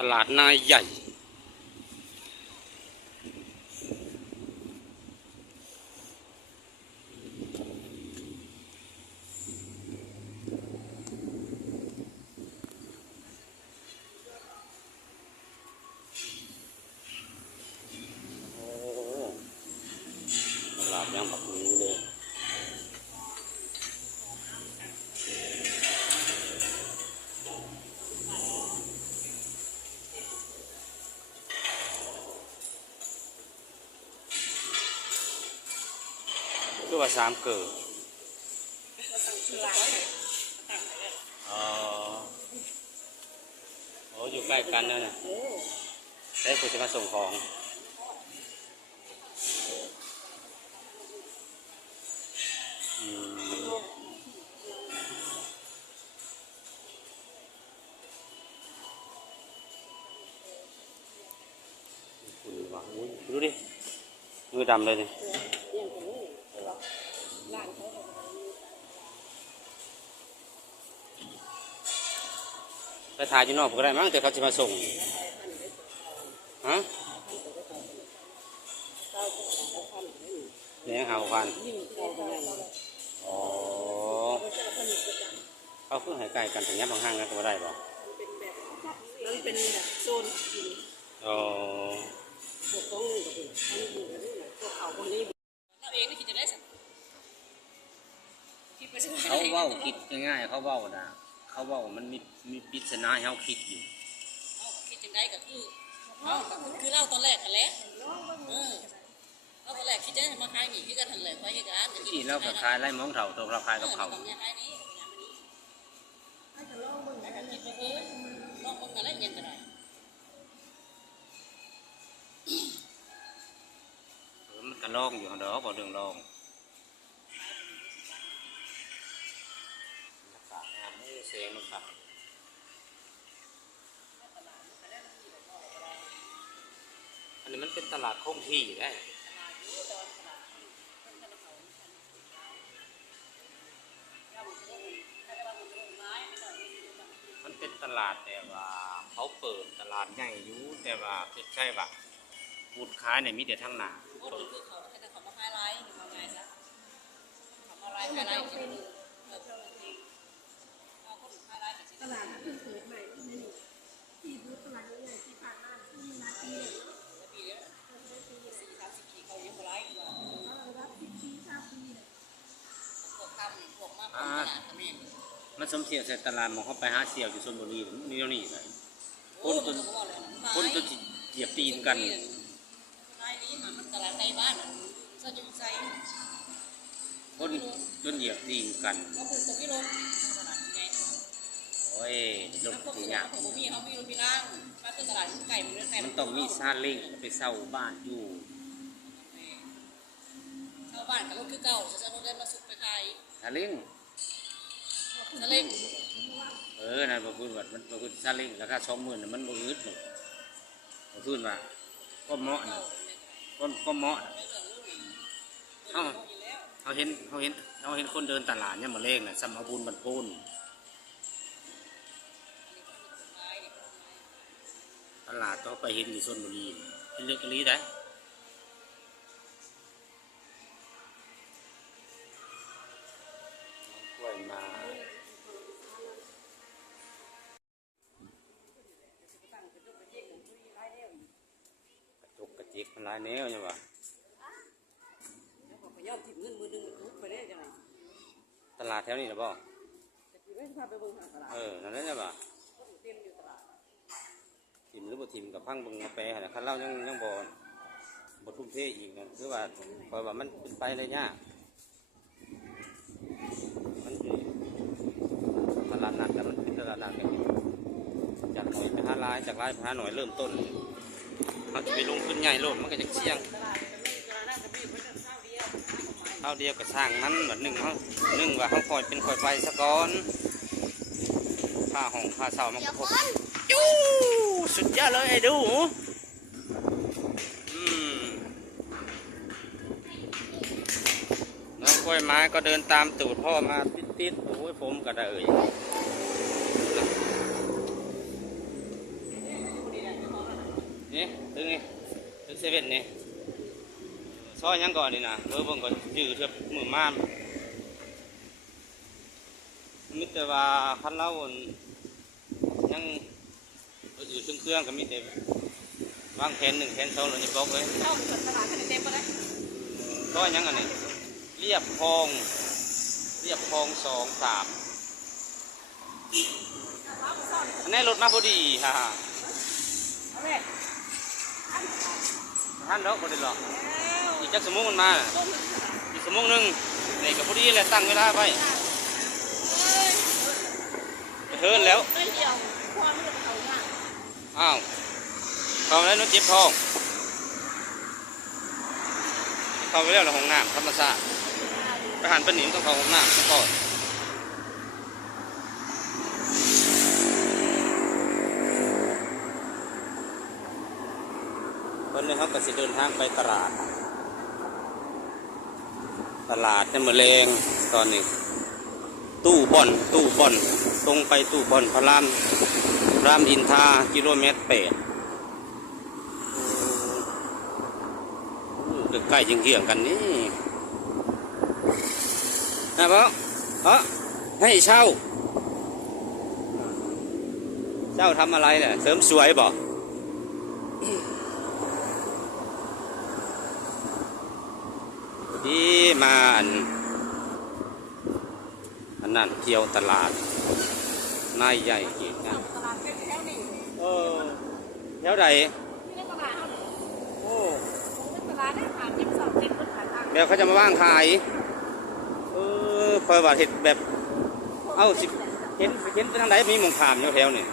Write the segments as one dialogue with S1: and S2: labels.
S1: ตลาดนายใหญ่ โอ้ตลาดยังแบบนี้เลย คือว่าสามเกิดอ๋อโอ้อยู่ใกล้กันเนี่ยนะได้ผู้จะมาส่งของอืมดูดิมือดำเลยนี่ ไปถ่ายอยู่นอกก็ได้มั้งแต่เขาจะมาส่งฮะเนี่ยหาพันอ๋อเขาเพิ่งหายไกลกันถึงยับบางห้างแล้วก็บ่ได้ป่ะ
S2: มันเป็นแบบโซนกิน
S1: อ๋อ
S2: พวกของนี่ก็เป็นอันนี้ดูแล้วนี่แหละพวกเขาพวกนี้เราเองไม่คิดจะได้สักคิดไปใช่ไหม
S1: เขาเว้าคิดง่ายๆเขาเว้านะ เขาเว้ามันมีมีปริศนาให้เขาคิดอยู่
S2: เอาคิดจังได้ก็คือเอาก็คือเล่าตอนแรกกันแหละเออเล่าตอนแรกคิดจะมาขายหนีคิดกันทันเลยไปเหตุการณ์
S1: ที่เราก็ขายไล่มองเถ่าตัวเราขายกับเขา
S2: ต้องเนี่ยขายนี้งานนี้ให้จะลองมึงให้กันคิดไปเพิ่มลองมึงกันแล้วยังก็ได้
S1: เออมันก็ลองอยู่ดอกบ่เรื่องลอง เสียงมันครับอันนี้มันเป็นตลาดคงที่ได้มันเป็นตลาดแต่ว่าเขาเปิดตลาดใหญ่อยู่แต่ว่าคือใช่ว่าบูดขาเนี่ยมีแต่ทั้งหนา
S2: โอ้โหคือเขาให้แต่เขา
S3: ตลาดเพิ่งเปิดใหม่ที่นี่ที่บูธตลาดใหญ่ที่ผ่านมาที่นาทีเนี่ย
S2: ปีเดียวสี่สามสิบกี่เขายังมาไลท์อยู่
S3: เขารับสิบปีสามปีเนี่ย
S2: พวกทำพวกมากตลาดก็มี
S1: มันสมเสียใส่ตลาดหมองเขาไปหาเสี่ยวอยู่ชนบุรีนี่เดี๋ยวนี่เลย
S2: โอ้คนก็บอกเลย
S1: คนจนสิเหยียบตีนกัน
S2: ไล่นี้มันตลาดใกล้บ้านซะจุงใจ
S1: คนจนเหยียบตีนกัน
S2: ก็คือตัวพี่ลงตลาดไง
S1: โอ้ยล
S2: แล้ว
S1: ง
S2: พวก
S1: ตี
S2: ตัว
S1: เนี่ย
S2: ของผมมีเขามีรถพี่ล่างมาคือตลาดไก่มันเรื่องไก่
S1: มันต้องมีซาเล้งไปเช่าบ้านอยู่
S2: ชาวบ้านกับรถคือเก่าจะจะรถได้มาสุกไปขาย
S1: ซาเล้ง
S2: จะเล่น
S1: เออนั่นบ่พูดว่ามันบ่พูดซาเล้งราคาสองหมื่นน่ะมันบ่อึดหรอกบ่พูดว่าก็เหมาะนะก็ก็เหมาะน่ะเอ้าเขาเห็นเขาเห็นเขาเห็นคนเดินตลาดเนี่ยมาเล่งน่ะสำเอาบุญบรรพูน ตลาดก็ไปเห็นอยู่ชนบุรีเป็นเรื่องกะลีได้กล้วยมากระจุกกระจิกมันลายแนวใช่ปะ
S2: พยอมถิ่มเงินมือนึ่งทุกไปได้ยังไง
S1: ตลาดแถวนี้หรือเปล่า
S2: เบิ่งหาตลาด
S1: เออนั่นแหละใช่ปะ
S2: เต็มอยู่ตลาด
S1: ทิมหรือบ่ทิมกับพังบึงมาแปรนะคันเล่ายังยังบ่บ่ทุ่มเทอีกนะคือว่าเพราะว่ามันเป็นไปเลยยากมันคือตลาดนัดแต่มันเป็นตลาดนัดแบบนี้จากหน่อยไปหาลายจากลายไปหาหน่อยเริ่มต้นเขาจะไปลงทุนใหญ่โลดมันก็จะเสี่ยง
S2: เป็นตลาดน่าเดียว
S1: กับสร้างมันแบบหนึ่งเขาหนึ่งว่าเขาคอยเป็นคอยไปสะก่อนค่าห้องค่าเช่ามันก็พบ จู้สุดยอดเลยไอ้ดูน้องกล้วยไม้ก็เดินตามตูดพ่อมาติดๆโอ้ยผมก็ได้เอ่ย
S2: น
S1: เซเว่นนี่ซอยยังก่อนนี่นะเบอร์เบิ่งก่อนจื้อเทือบมือม่านมิต่ว่าคันเล่าอั่นยัง อยู่เครื่องเครื่องๆก็มีแต่วางแผนหนึ่งแผนสองเราจะบอกเลย
S2: เข้าเปิดตลาดให้เต็มไปเลย
S1: ซอยหยังอันนี้เรียบคลอง เรียบคลองสองสามอันนี้รถมาพอดีฮ่า
S2: เอาเลย
S1: ท่านเนาะพอดีหรอกอีกจักสมงมันมาน่ะ
S2: ต้มหนึ่ง
S1: อีกสมงหนึ่งนี่ก็พอดีเลยตั้งเวลาไว้
S2: เอ้ย
S1: ไปเทินแล้วาวเข้ามาแล้วน้องจ็บท้องเข้าไปแล้วในห้องน้ำธรรมศาตร์ไปหันปหนิมต้องเข้าห้องน้ำต้องก่อนตอนนี้เขาก็สิเดินทางไปตลาด ตลาดเนี่ยมะเร็งตอนนี้ ตู้บ่อน ตู้บ่อน ตรงไปตู้บ่อนพระราม รามอินทากิโลเมตรแปดใกล้ๆเคียงกันนี่นะเพราะเพราะให้เช่า เช่าทำอะไรเนี่ยเสริมสวยบอกดีมาอันอันนั้นเที่ยวตลาดนายใหญ่อีกนะ
S2: ตลาดแถวๆนี้
S1: เออแถวใด
S2: ที่ในตลาดเขาเนี่ย
S1: โอ้
S2: ในตลาดได้ผ่านยังสอบเจ็ดคนขายทาง
S1: เดี๋ยวเขาจะมาว่างขายเออคอยว่าเห็ดแบบ เอ้าสิเห็นเห็นไปทางไหนมีหมองขามอยู่แถวนี่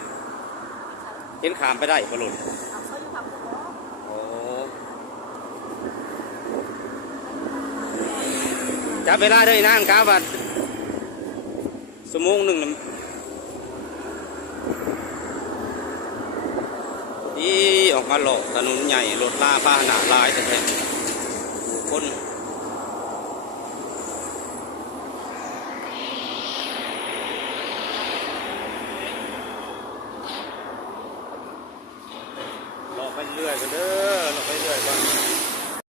S1: เห็นขามไปได้ปะลุน
S2: เอาเขาอยู่ทำตัว
S1: โอ้จับเวลาด้วยนั่งกาบัดสมงหนึ่งน่ะดี ออกมาหลอกถนนใหญ่รถล่าพาหนะหลายแต่แท้คน